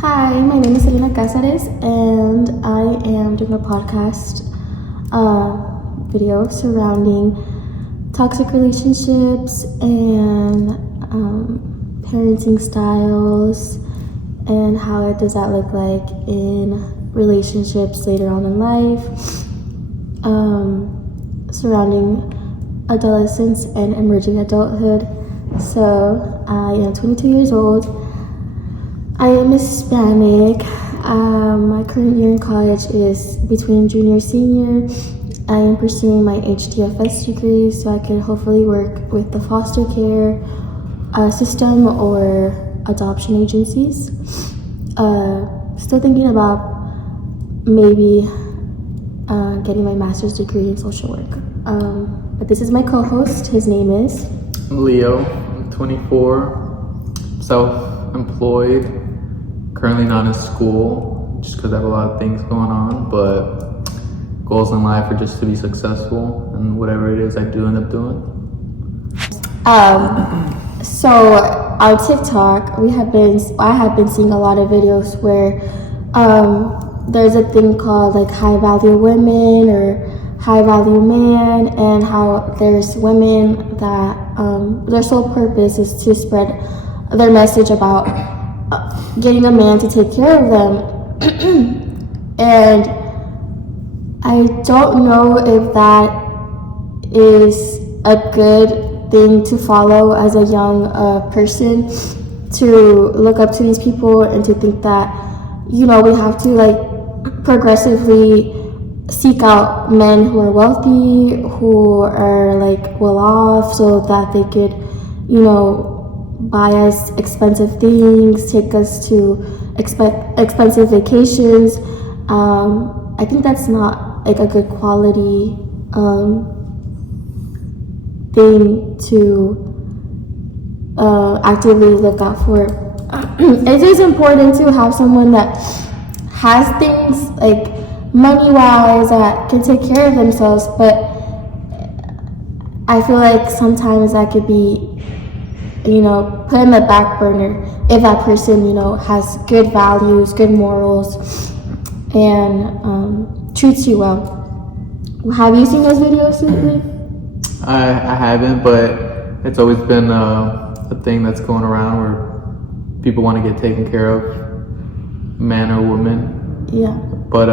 Hi, my name is Selena Cáceres, and I am doing a podcast video surrounding toxic relationships and parenting styles and how does that look like in relationships later on in life, surrounding adolescence and emerging adulthood. So I am 22 years old. I am Hispanic. My current year in college is between junior and senior. I am pursuing my HDFS degree so I can hopefully work with the foster care system or adoption agencies. Still thinking about maybe getting my master's degree in social work. But this is my co-host. His name is Leo. I'm 24, self-employed, currently not in school just because I have a lot of things going on, but goals in life are just to be successful and whatever it is I do end up doing. So on TikTok, I have been seeing a lot of videos where there's a thing called like high value women or high value man, and how there's women that their sole purpose is to spread their message about getting a man to take care of them. And I don't know if that is a good thing to follow as a young person, to look up to these people and to think that, you know, we have to like progressively seek out men who are wealthy, who are like well off, so that they could, you know, buy us expensive things, take us to expensive vacations. I think that's not like a good quality thing to actively look out for. It is important to have someone that has things like money-wise that can take care of themselves, but I feel like sometimes that could be, you know, put in the back burner if that person, you know, has good values, good morals, and treats you well. Have you seen those videos lately? I haven't, but it's always been a thing that's going around where people want to get taken care of, man or woman. Yeah. But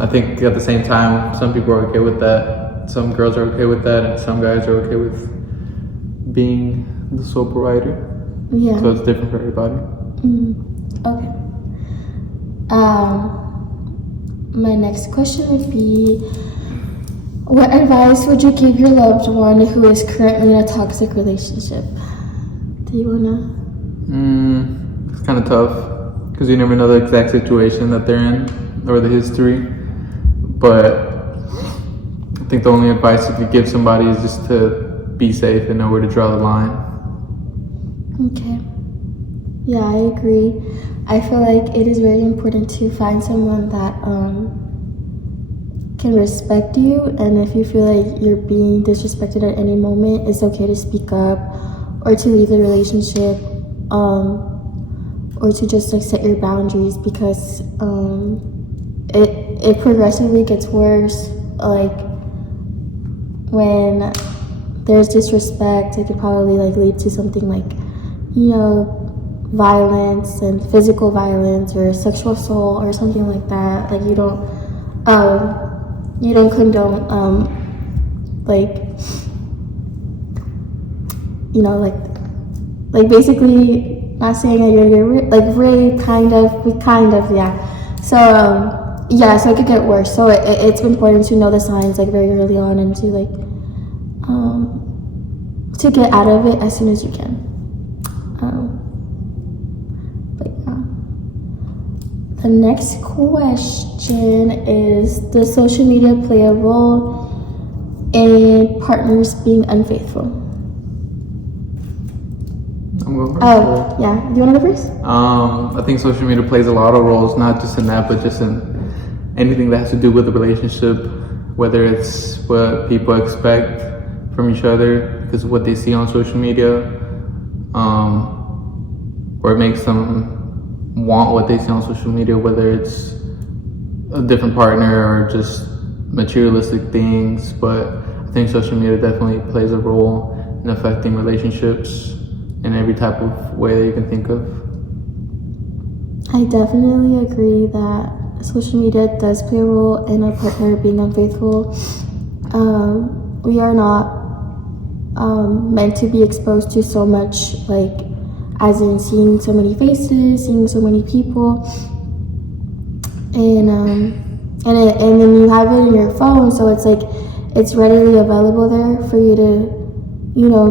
I think at the same time, some people are okay with that. Some girls are okay with that, and some guys are okay with being the sole provider. Yeah. So it's different for everybody. Okay. My next question would be, what advice would you give your loved one who is currently in a toxic relationship? Do you wanna? It's kind of tough because you never know the exact situation that they're in or the history. But I think the only advice you could give somebody is just to be safe and know where to draw the line. Okay. Yeah, I agree. I feel like it is very important to find someone that can respect you, and if you feel like you're being disrespected at any moment, it's okay to speak up or to leave the relationship, or to just like set your boundaries, because it progressively gets worse. Like when there's disrespect, it could probably like lead to something like, you know, violence and physical violence or sexual assault or something like that. Like you don't condone like, you know, like basically not saying that you're like rape, kind of, yeah. So yeah, so it could get worse. So it's important to know the signs like very early on, and to like to get out of it as soon as you can. But yeah. The next question is, does social media play a role in partners being unfaithful? I'm going first. Oh, yeah. Do you want to go first? I think social media plays a lot of roles, not just in that, but just in anything that has to do with the relationship, whether it's what people expect from each other because of what they see on social media, or it makes them want what they see on social media, whether it's a different partner or just materialistic things. But I think social media definitely plays a role in affecting relationships in every type of way that you can think of. I definitely agree that social media does play a role in a partner being unfaithful. We are not meant to be exposed to so much, like, as in seeing so many faces, seeing so many people, and then you have it in your phone, so it's like it's readily available there for you to,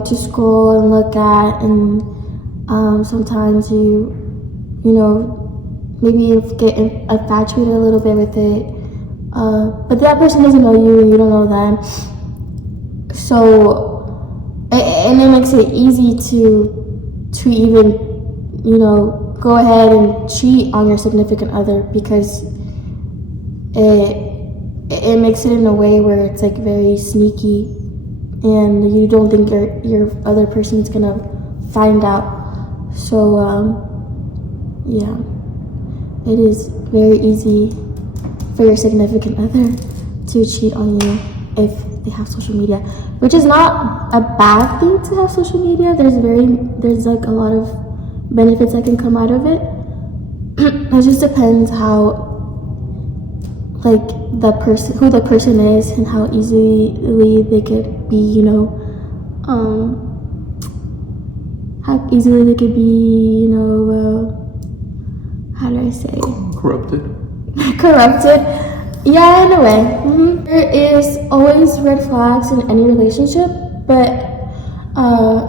to scroll and look at, and sometimes you maybe get infatuated a little bit with it, but that person doesn't know you and you don't know them, so and it makes it easy to even go ahead and cheat on your significant other, because it makes it in a way where it's like very sneaky and you don't think your other person's gonna find out. So yeah, it is very easy for your significant other to cheat on you if they have social media, which is not a bad thing to have social media. There's like a lot of benefits that can come out of it. It just depends how, like, who the person is and how easily they could be, how easily they could be, how do I say? Corrupted. Yeah, in a way. There is always red flags in any relationship, but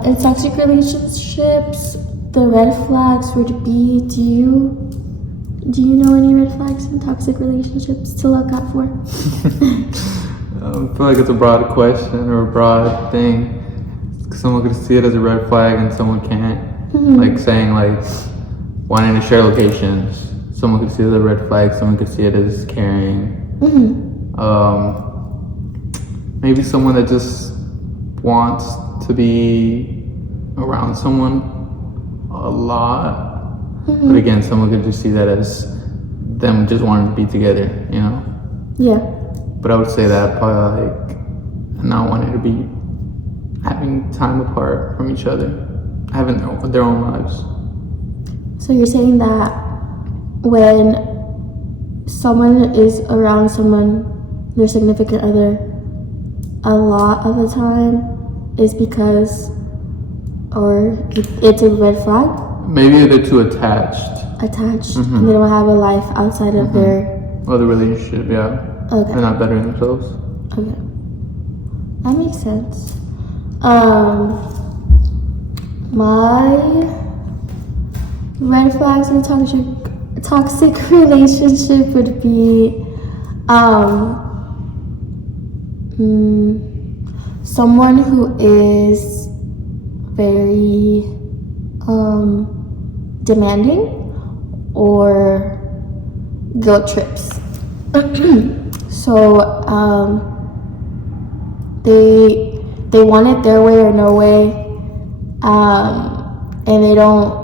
in toxic relationships, the red flags would be, do you know any red flags in toxic relationships to look out for? I feel like it's a broad question or a broad thing. Someone could see it as a red flag and someone can't. Like saying, like, wanting to share locations. Someone could see it as a red flag, someone could see it as caring. Maybe someone that just wants to be around someone a lot. But again, someone could just see that as them just wanting to be together, Yeah. But I would say that probably like not wanting to be having time apart from each other, having their own lives. So you're saying that when someone is around their significant other, a lot of the time is because, or it's a red flag? Maybe they're too attached. And they don't have a life outside of their... Well, the relationship, yeah. Okay. They're not bettering themselves. Okay. That makes sense. My red flags in a toxic relationship would be someone who is very demanding or guilt trips. So they want it their way or no way, and they don't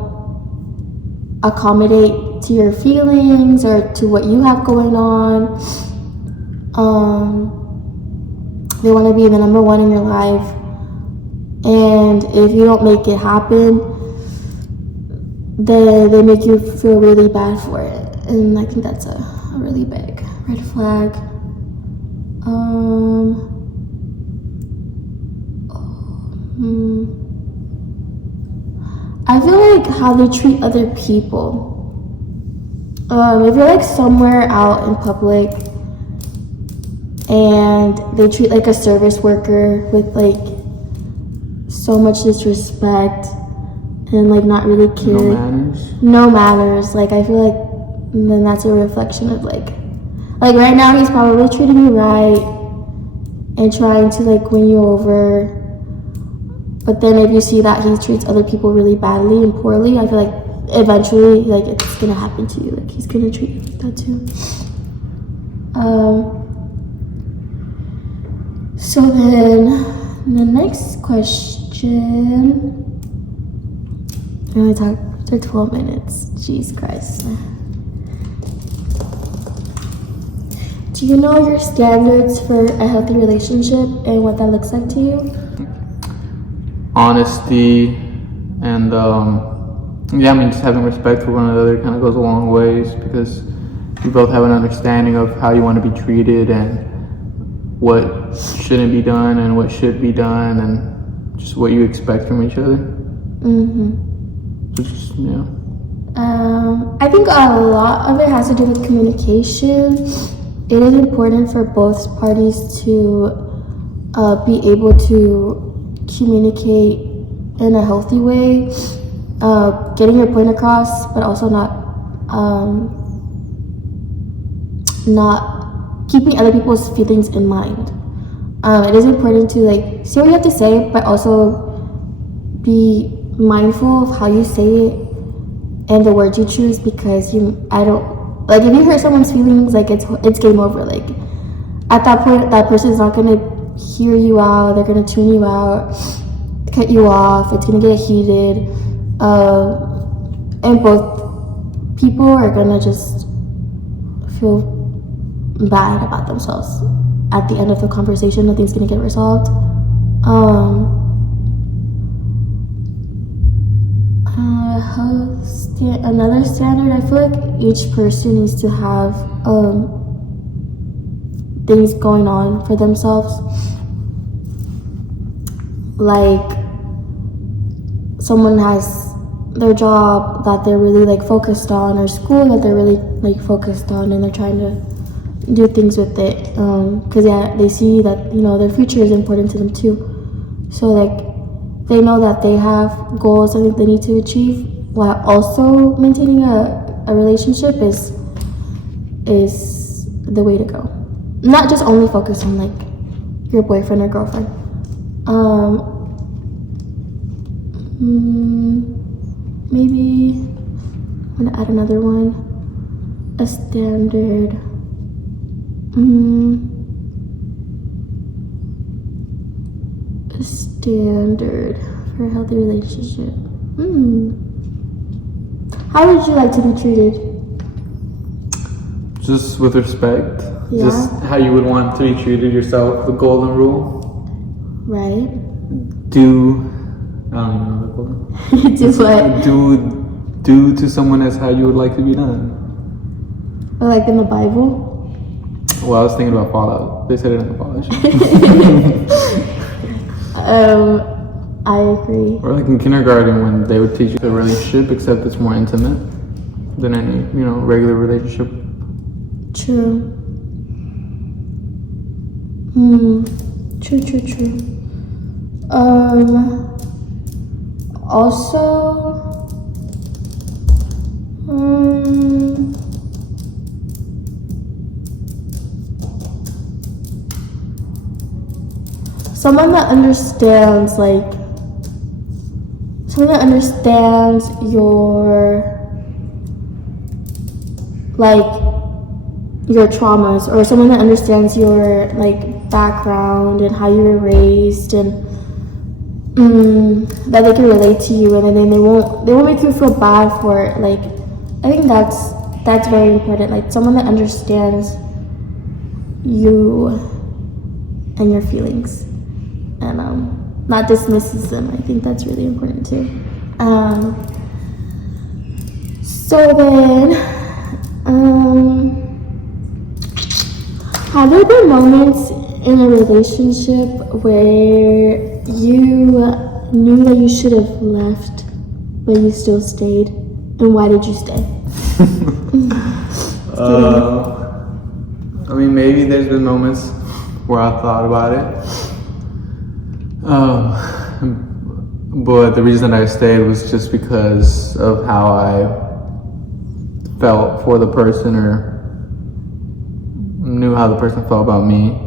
accommodate to your feelings or to what you have going on. They want to be the number one in your life, and if you don't make it happen, they make you feel really bad for it, and I think that's a really big red flag. I feel like how they treat other people. If you're like somewhere out in public and they treat like a service worker with like so much disrespect and like not really caring. No manners. Like I feel like then that's a reflection of like right now he's probably treating you right and trying to like win you over. But then if you see that he treats other people really badly and poorly, I feel like eventually like it's gonna happen to you. Like he's gonna treat you like that too. So then the next question, I'm gonna After 12 minutes. Jeez Christ. Do you know your standards for a healthy relationship and what that looks like to you? Honesty and just having respect for one another kind of goes a long ways, because you both have an understanding of how you want to be treated and what shouldn't be done and what should be done, and just what you expect from each other. So just, I think a lot of it has to do with communication. It is important for both parties to be able to communicate in a healthy way, getting your point across, but also not keeping other people's feelings in mind. It is important to say what you have to say, but also be mindful of how you say it and the words you choose, because if you hurt someone's feelings, it's game over. At that point, that person's not gonna hear you out. They're gonna tune you out, cut you off. It's gonna get heated, and both people are gonna just feel bad about themselves. At the end of the conversation, nothing's gonna get resolved. Another standard, I feel like each person needs to have things going on for themselves. Someone has their job that they're really focused on, or school that they're really focused on, and they're trying to do things with it, because they see that their future is important to them too. So they know that they have goals that they need to achieve, while also maintaining a relationship is the way to go. Not just only focus on your boyfriend or girlfriend. Maybe I'm gonna add another one. A standard. A standard for a healthy relationship. How would you like to be treated? Just with respect. Yeah. Just how you would want to be treated yourself. The golden rule. Right. I don't even know the golden rule. Do what? Do to someone as how you would like to be done. Or in the Bible? Well, I was thinking about Fallout. They said it in the Fallout show. I agree. Or in kindergarten when they would teach you the relationship, except it's more intimate than any, regular relationship. True. True. Also, someone that understands your traumas, or someone that understands your background and how you were raised, and that they can relate to you, and then they won't make you feel bad for it. I think that's very important. Someone that understands you and your feelings, and not dismisses them. I think that's really important too. So then, have there been moments in a relationship where you knew that you should have left, but you still stayed? And why did you stay? Maybe there's been moments where I thought about it. But the reason I stayed was just because of how I felt for the person, or knew how the person felt about me.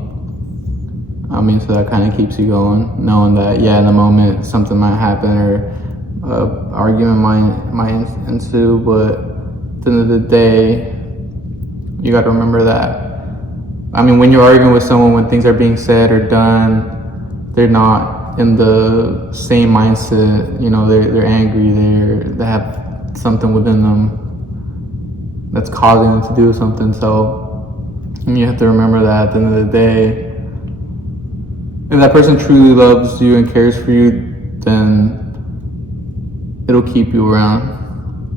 So that kind of keeps you going, knowing that, in the moment something might happen, or argument might ensue, but at the end of the day, you got to remember that. When you're arguing with someone, when things are being said or done, they're not in the same mindset. They're angry. They have something within them that's causing them to do something. So you have to remember that at the end of the day, if that person truly loves you and cares for you, then it'll keep you around,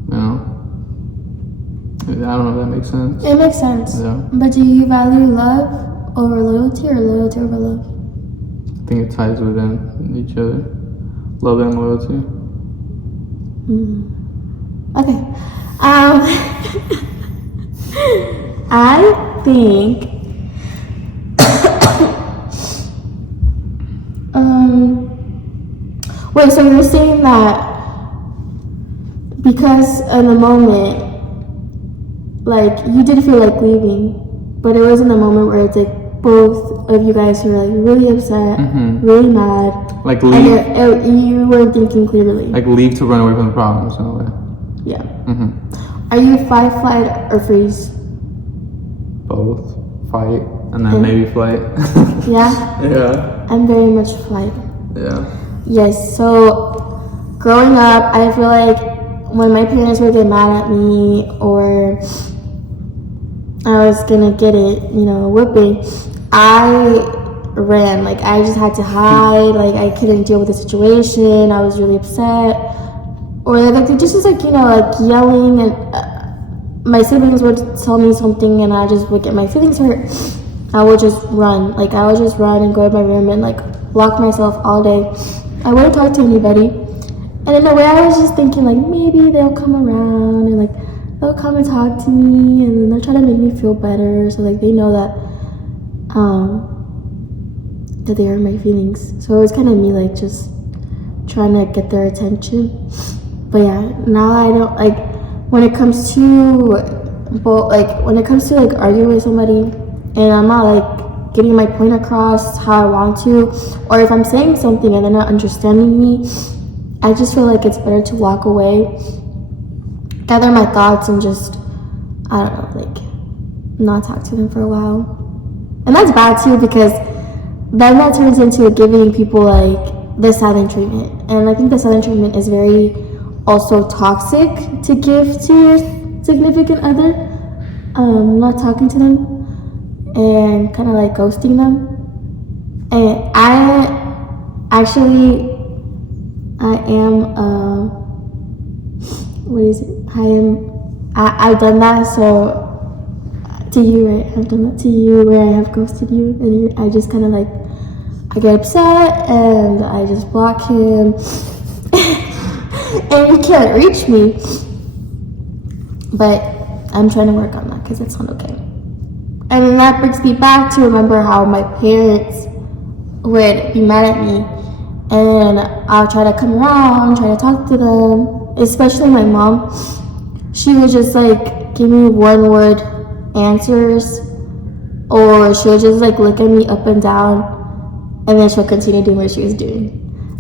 you know? I don't know if that makes sense. It makes sense. Yeah. But do you value love over loyalty or loyalty over love? I think it ties within each other. Love and loyalty. Okay. I think wait, so you're saying that because in the moment, like, you did feel like leaving, but it wasn't a moment where it's like both of you guys were like really upset, really mad, Like and leave, you weren't thinking clearly. like leave to run away from the problems in a way. Yeah. Are you fight, flight, or freeze? Both. Fight and then maybe flight. Yeah. Yeah. I'm very much flight. Yeah. Yes, so growing up, I feel like when my parents would get mad at me or I was gonna get it, you know, whipping, I ran. Like, I just had to hide. Like, I couldn't deal with the situation. I was really upset. Or like they just was like, you know, like yelling, and my siblings would tell me something and I just would get my feelings hurt. I would just run. Like, I would just run and go to my room and like lock myself all day. I wouldn't talk to anybody. And in a way, I was just thinking like maybe they'll come around and like they'll come and talk to me and then they'll try to make me feel better. So like they know that that they hurt my feelings. So it was kind of me like just trying to get their attention. But yeah, now I don't like when it comes to arguing with somebody and I'm not like getting my point across how I want to, or if I'm saying something and they're not understanding me, I just feel like it's better to walk away, gather my thoughts, and just, I don't know, like not talk to them for a while. And that's bad too, because then that turns into giving people like the silent treatment. And I think the silent treatment is very also toxic to give to your significant other. Not talking to them and kind of like ghosting them. And I am I've done that. So to you, right? I've done that to you where I have ghosted you, and I just kind of like, I get upset and I just block him and you can't reach me. But I'm trying to work on that because it's not okay. And then that brings me back to remember how my parents would be mad at me, and I'll try to come around, try to talk to them, especially my mom. She would just like give me one word answers, or she'll just like look at me up and down, and then she'll continue doing what she was doing,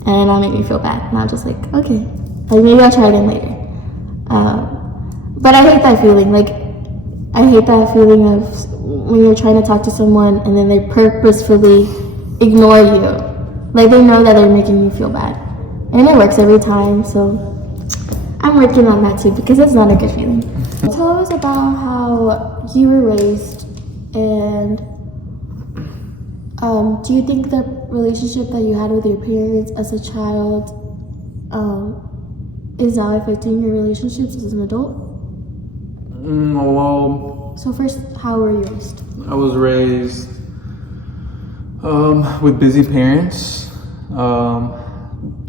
and that'll make me feel bad. And I'm just like, okay, like maybe I'll try again later. But I hate that feeling. Like, I hate that feeling of when you're trying to talk to someone and then they purposefully ignore you. Like, they know that they're making you feel bad. And it works every time, so I'm working on that too, because it's not a good feeling. Tell us about how you were raised, and do you think the relationship that you had with your parents as a child is now affecting your relationships as an adult? Well, So first, how were you raised? I was raised with busy parents,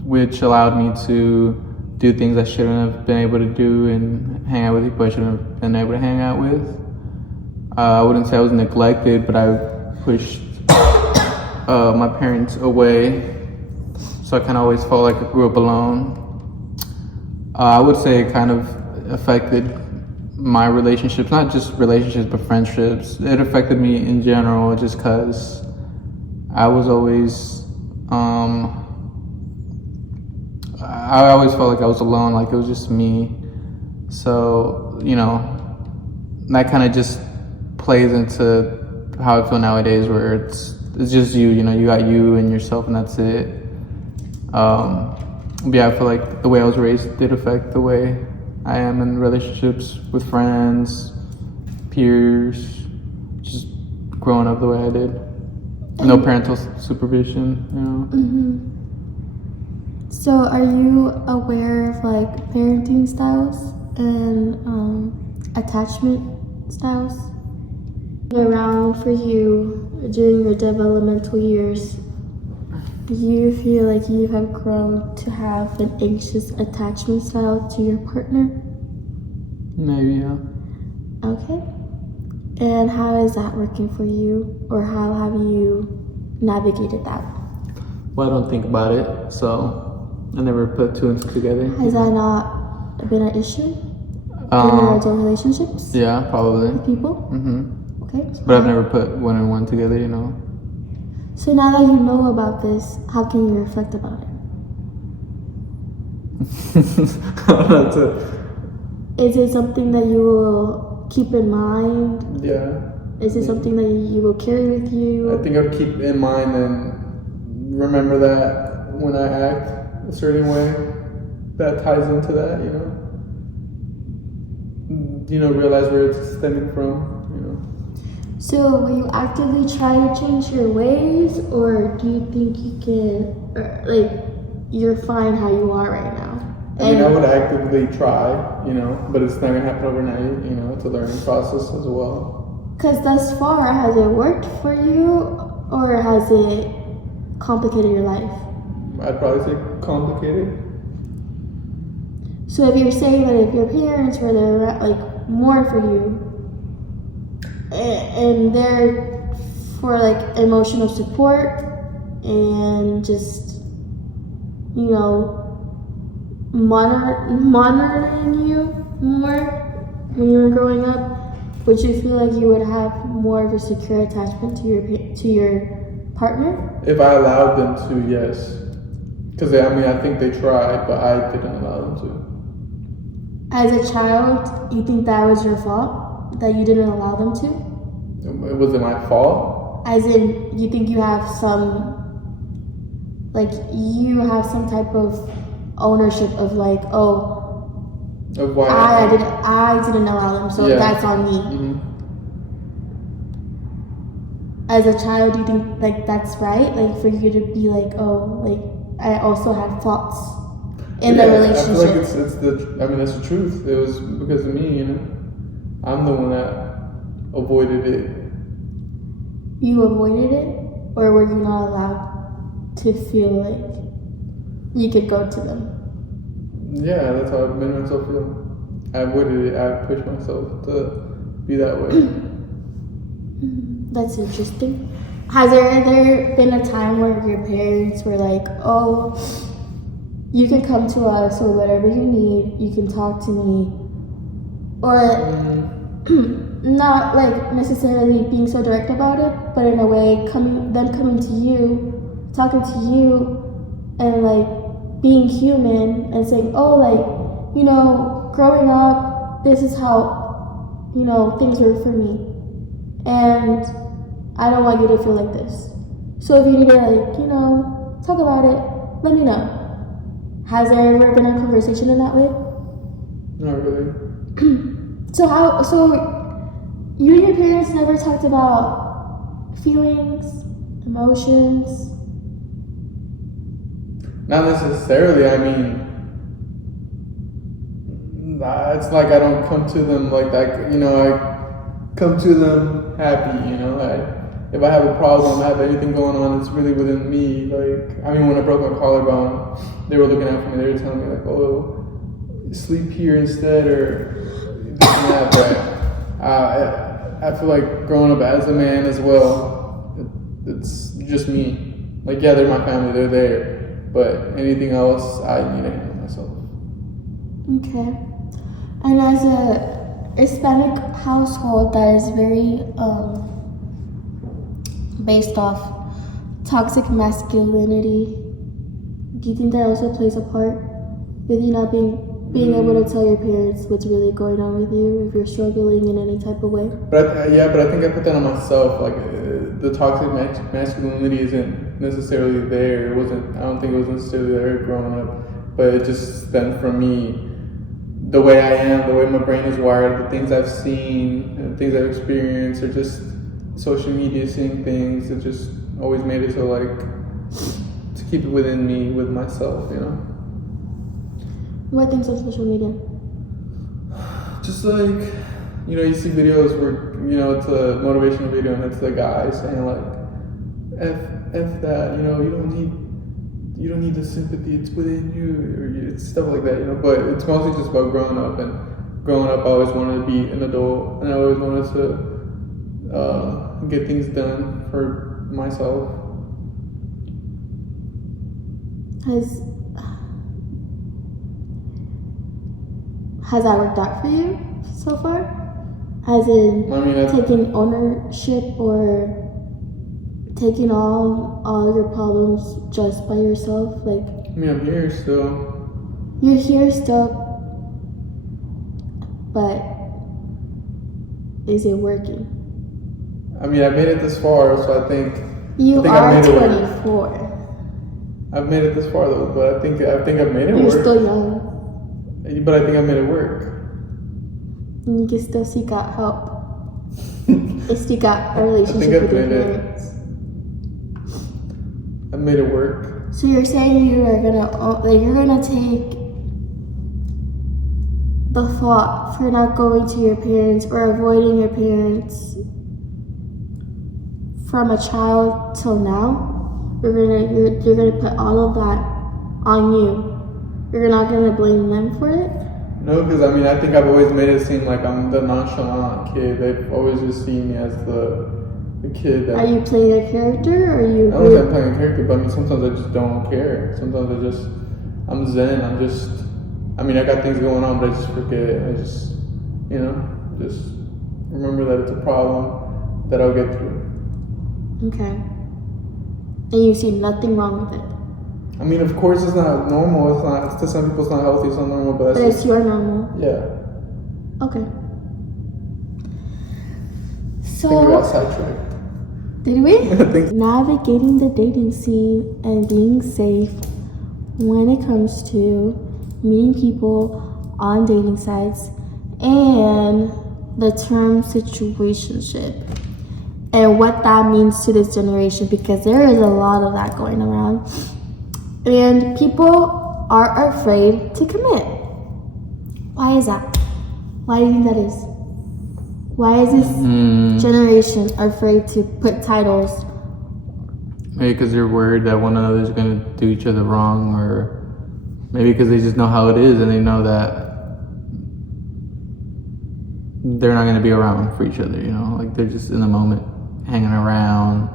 which allowed me to do things I shouldn't have been able to do and hang out with people I shouldn't have been able to hang out with. I wouldn't say I was neglected, but I pushed my parents away, so I kind of always felt like I grew up alone. I would say it kind of affected my relationships, not just relationships, but friendships. It affected me in general, just because I was always, I always felt like I was alone, like it was just me. So, you know, that kind of just plays into how I feel nowadays, where it's just you, you know, you got you and yourself and that's it. Yeah, I feel like the way I was raised did affect the way I am in relationships with friends, peers, just growing up the way I did. No parental supervision, you know. So are you aware of like parenting styles and attachment styles around for you during your developmental years? Do you feel like you have grown to have an anxious attachment style to your partner? Maybe, yeah. Okay. And how is that working for you? Or how have you navigated that? Well, I don't think about it, so I never put two and two together. Has that not been an issue in your adult relationships? Yeah, probably. With people? Okay. But I've never put one and one together, you know. So now that you know about this, how can you reflect about it? Is it something that you will keep in mind? Yeah. Is it something that you will carry with you? I think I'd keep in mind and remember that when I act a certain way, that ties into that, you know. You know, realize where it's stemming from, you know. So will you actively try to change your ways, or do you think you can, like, you're fine how you are right now? I mean, I would actively try, you know, but it's not gonna happen overnight, you know. It's a learning process as well. Because thus far, has it worked for you, or has it complicated your life? I'd probably say complicated. So if you're saying that if your parents were there, like, more for you, and they're for like emotional support and just, you know, monitoring you more when you were growing up, would you feel like you would have more of a secure attachment to your partner? If I allowed them to, yes. Because I mean, I think they tried, but I didn't allow them to. As a child, you think that was your fault? That you didn't allow them to? Was it my fault? As in, you think you have some, like, you have some type of ownership of like, oh, Of why? I didn't allow them, so Yeah. that's on me. As a child, do you think like that's right? Like for you to be like, oh, like I also had thoughts in the relationship. I feel like it's that's the truth. It was because of me, you know. I'm the one that avoided it. You avoided it, or were you not allowed to feel like you could go to them? Yeah, that's how I made myself feel. I avoided it. I pushed myself to be that way. That's interesting. Has there been a time where your parents were like, oh, you can come to us or whatever you need, you can talk to me? Or not like necessarily being so direct about it, but in a way coming to you, talking to you, and like being human and saying, oh, like, you know, growing up, this is how, you know, things were for me. And I don't want you to feel like this. So if you need to, like, you know, talk about it, let me know. Has there ever been a conversation in that way? Not really. So you and your parents never talked about feelings, emotions? Not necessarily. I mean, it's like I don't come to them like that. You know, I come to them happy. You know, if I have a problem, I have anything going on, it's really within me. Like, I mean, when I broke my collarbone, they were looking out for me. They were telling me like, "Oh, sleep here instead," or this and that. But I feel like growing up as a man as well, it's just me. Like, yeah, they're my family, they're there. But anything else, I need to handle myself. Okay. And as a Hispanic household that is very based off toxic masculinity, do you think that also plays a part with you not being able to tell your parents what's really going on with you if you're struggling in any type of way? But I think I put that on myself. Like the toxic masculinity isn't necessarily there. I don't think it was necessarily there growing up, but it just stemmed from me the way I am, the way my brain is wired, the things I've seen, and things I've experienced, or just social media, seeing things, it just always made it so like to keep it within me, with myself, you know. What things on social media? Just like, you know, you see videos where, you know, it's a motivational video and it's the guy saying like, F that, you know, you don't need the sympathy, it's within you, or it's stuff like that, you know. But it's mostly just about growing up, and growing up I always wanted to be an adult, and I always wanted to get things done for myself. Has that worked out for you so far? As in, I mean, taking ownership or taking all your problems just by yourself? Like, I mean, I'm here still. You're here still, but is it working? I mean, I made it this far, so I think you I are made 24. I've made it this far though, but I think I've made it You're work. still young. But I think I made it work. And you can still seek out help. Seek out a relationship with your parents. I made it work. So you're saying you're gonna take the thought for not going to your parents or avoiding your parents from a child till now. You're gonna put all of that on you. You're not gonna blame them for it? No, because I mean, I think I've always made it seem like I'm the nonchalant kid. They've always just seen me as the kid that... Are you playing a character, or are you... I don't think I'm playing a character, but I mean, sometimes I just don't care. Sometimes I'm zen. I mean, I got things going on, but I just forget. I just, you know, just remember that it's a problem that I'll get through. Okay. And you see nothing wrong with it? I mean, of course, it's not normal. To some people, it's not healthy. It's not normal, but it's your normal. Yeah. Okay. So. I think we got sidetracked. Did we? Navigating the dating scene and being safe when it comes to meeting people on dating sites and the term situationship and what that means to this generation, because there is a lot of that going around. And people are afraid to commit. Why is that? Why do you think that is? Why is this generation afraid to put titles? Maybe because they're worried that one another is going to do each other wrong, or maybe because they just know how it is and they know that they're not going to be around for each other, you know? Like, they're just in the moment, hanging around,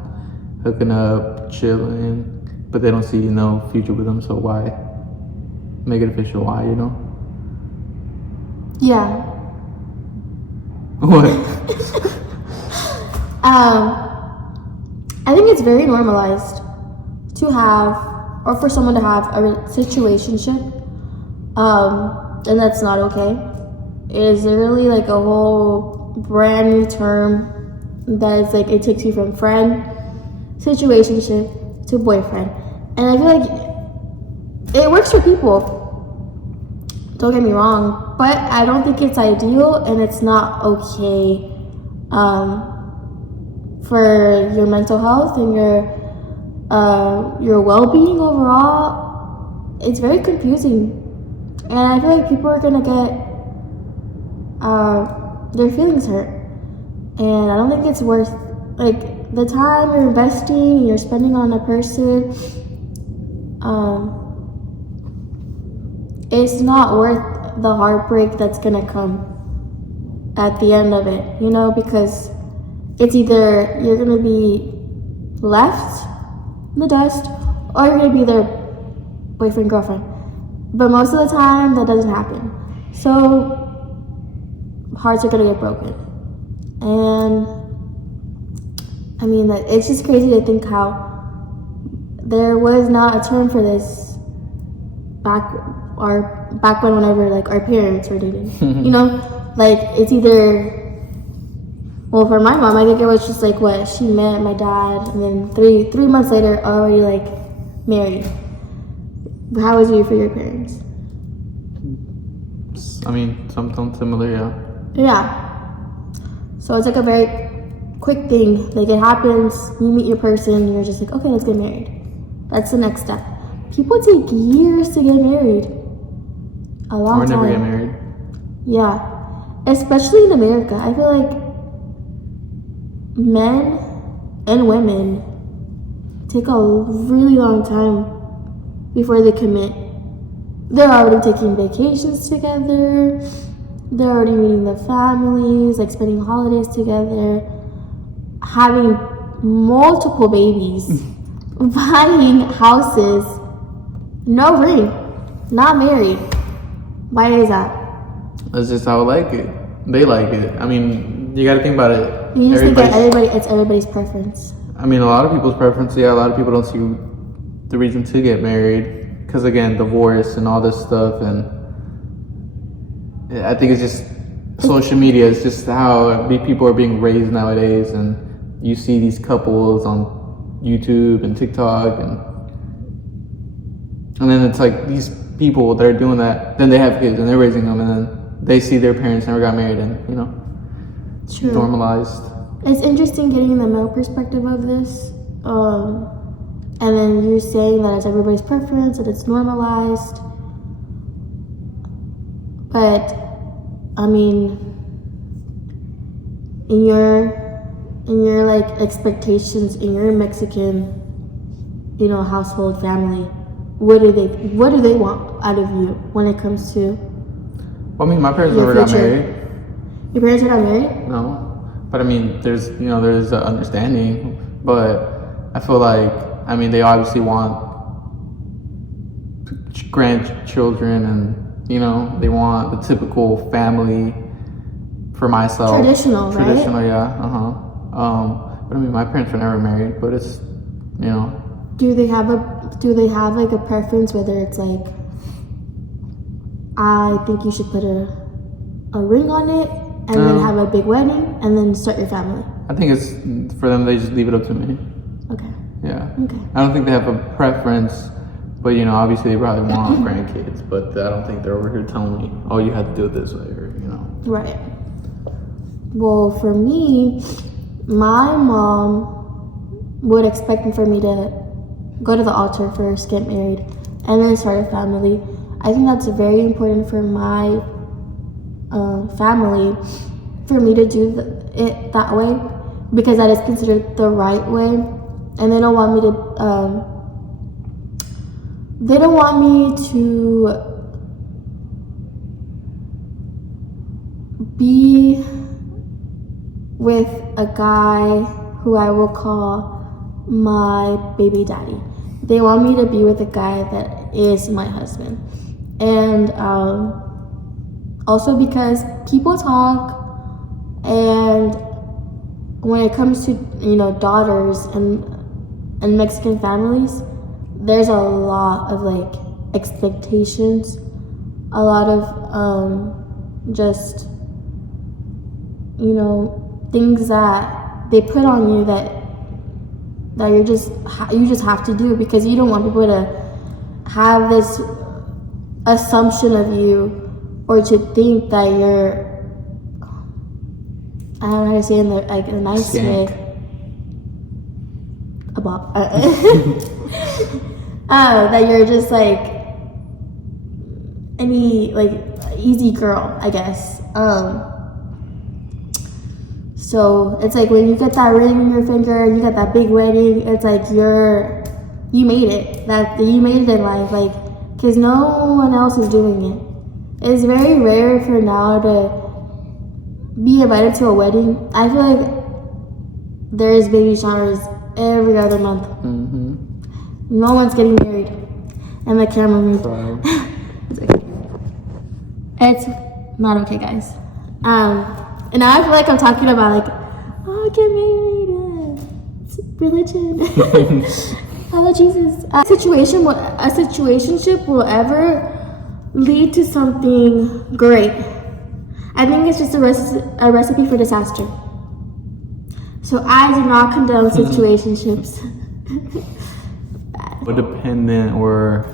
hooking up, chilling. But they don't see no future with them, so why make it official? Why, you know? Yeah. What? I think it's very normalized to have, or for someone to have a situationship, and that's not okay. It is literally like a whole brand new term that is like, it takes you from friend, situationship, to boyfriend. And I feel like it works for people, don't get me wrong, but I don't think it's ideal, and it's not okay for your mental health and your well-being overall. It's very confusing, and I feel like people are gonna get their feelings hurt, and I don't think it's worth like the time you're investing, you're spending on a person, it's not worth the heartbreak that's gonna come at the end of it, you know, because it's either you're gonna be left in the dust or you're gonna be their boyfriend, girlfriend. But most of the time, that doesn't happen. So hearts are gonna get broken. And I mean, it's just crazy to think how there was not a term for this back when whenever like our parents were dating. You know, like it's either, well, for my mom, I think it was just like what she met my dad, and then three months later already like married. How was it for your parents? I mean, something similar, yeah. Yeah. So it's like a very quick thing. Like it happens, you meet your person, you're just like, okay, let's get married. That's the next step. People take years to get married. A long time. Or never get married. Yeah. Especially in America. I feel like men and women take a really long time before they commit. They're already taking vacations together. They're already meeting their families, like spending holidays together, having multiple babies, buying houses, no ring, not married. Why is that? That's just how I like it. They like it. I mean, you gotta think about it. You just think that it's everybody's preference. I mean, a lot of people's preference, yeah, a lot of people don't see the reason to get married. Because again, divorce and all this stuff, and I think it's just social media. It's just how people are being raised nowadays, and you see these couples on YouTube and TikTok, and then it's like these people that are doing that, then they have kids and they're raising them, and then they see their parents never got married, and True. Normalized. It's interesting getting the male perspective of this, and then you're saying that it's everybody's preference and it's normalized. But I mean, in your like expectations in your Mexican, household family, what do they want out of you when it comes to? Well, I mean, my parents never got married. Your parents are not married? No, but I mean, there's an understanding, but I feel like, I mean, they obviously want grandchildren, and they want the typical family. For myself, traditional, right? Traditional, yeah. But I mean, my parents were never married, but it's, Do they have like a preference, whether it's like, I think you should put a ring on it and then have a big wedding and then start your family? I think it's for them. They just leave it up to me. Okay. Yeah. Okay. I don't think they have a preference, but obviously they probably want grandkids, but I don't think they're over here telling me, oh, you have to do it this way, or Right. Well, for me, my mom would expect for me to go to the altar first, get married, and then start a family. I think that's very important for my family, for me to do it that way, because that is considered the right way. And they don't want me to be with a guy who I will call my baby daddy. They want me to be with a guy that is my husband. And also because people talk, and when it comes to daughters and Mexican families, there's a lot of like expectations, a lot of just things that they put on you that you just have to do, because you don't want people to have this assumption of you, or to think that you're, I don't know how to say it in like a nice way, about that you're just like any like easy girl, I guess. So it's like when you get that ring in your finger, you got that big wedding, it's like you made it. That you made it in life, like, because no one else is doing it. It's very rare for now to be invited to a wedding. I feel like there's baby showers every other month. Mm-hmm. No one's getting married, and the camera moved. It's okay. It's not okay, guys. And now I feel like I'm talking about like, oh, get married, it's religion, follow Jesus. A situationship will ever lead to something great. I think it's just a recipe for disaster. So I do not condone situationships. Or dependent, or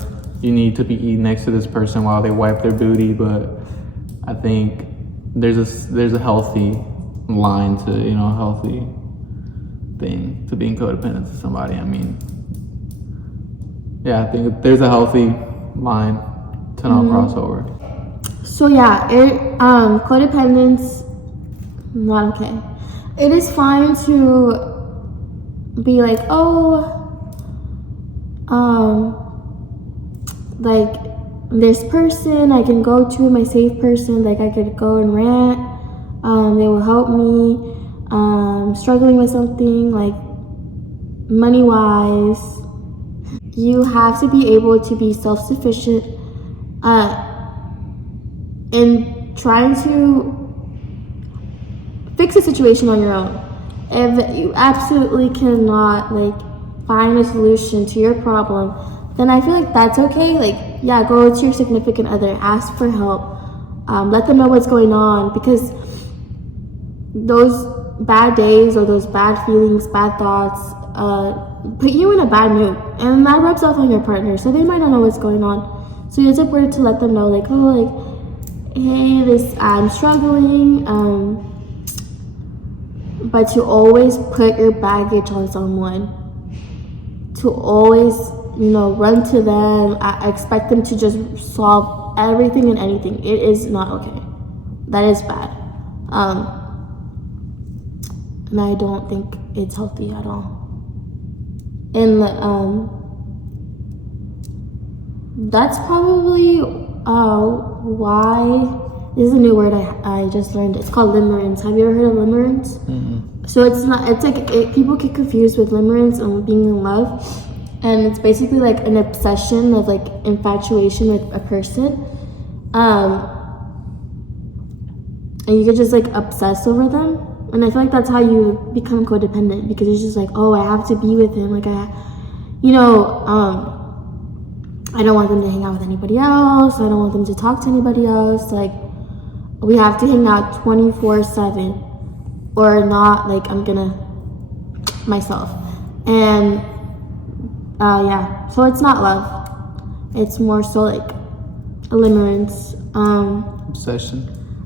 you need to be next to this person while they wipe their booty, but I think there's a healthy line to, you know, a healthy thing to being codependent to somebody. I mean, yeah, I think there's a healthy line to not cross over. So yeah, codependence, not okay. It is fine to be like, oh, like this person I can go to, my safe person, like I could go and rant, they will help me, struggling with something like money wise. You have to be able to be self-sufficient in trying to fix a situation on your own. If you absolutely cannot like find a solution to your problem, then I feel like that's okay. Like, yeah, go to your significant other, ask for help, let them know what's going on, because those bad days or those bad feelings, bad thoughts, put you in a bad mood, and that rubs off on your partner, so they might not know what's going on. So it's important to let them know, like, oh, like, hey, I'm struggling, but to always put your baggage on someone, to always, you know, run to them, I expect them to just solve everything and anything. It is not okay. That is bad. And I don't think it's healthy at all. And that's probably why, this is a new word I just learned. It's called limerence. Have you ever heard of limerence? Mm-hmm. So it's like people get confused with limerence and being in love. And it's basically like an obsession of like infatuation with a person. And you could just like obsess over them. And I feel like that's how you become codependent, because it's just like, oh, I have to be with him. Like I don't want them to hang out with anybody else. I don't want them to talk to anybody else. Like, we have to hang out 24/7 or not, like I'm gonna myself. And yeah, so it's not love. It's more so like a limerence,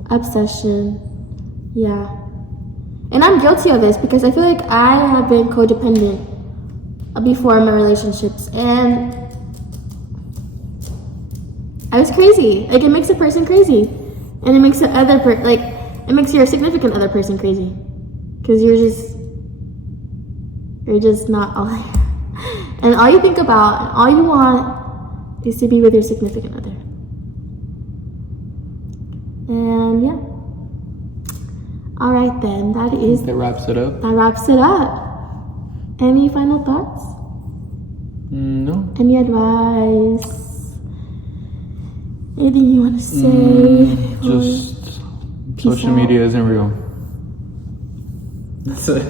obsession, yeah. And I'm guilty of this because I feel like I have been codependent before in my relationships, and I was crazy. Like, it makes a person crazy, and it makes it makes your significant other person crazy, because you're just not all there. And all you think about and all you want is to be with your significant other. And yeah. All right then, that wraps it up. That wraps it up. Any final thoughts? No. Any advice? Anything you want to say? Just social media isn't real. That's it.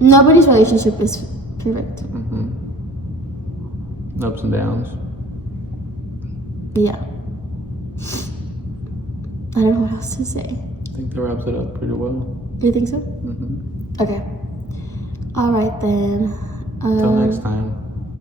Nobody's relationship is perfect. Mm-hmm. Ups and downs. Yeah. I don't know what else to say. I think that wraps it up pretty well. Do you think so? Mm-hmm. Okay. All right then. Until next time.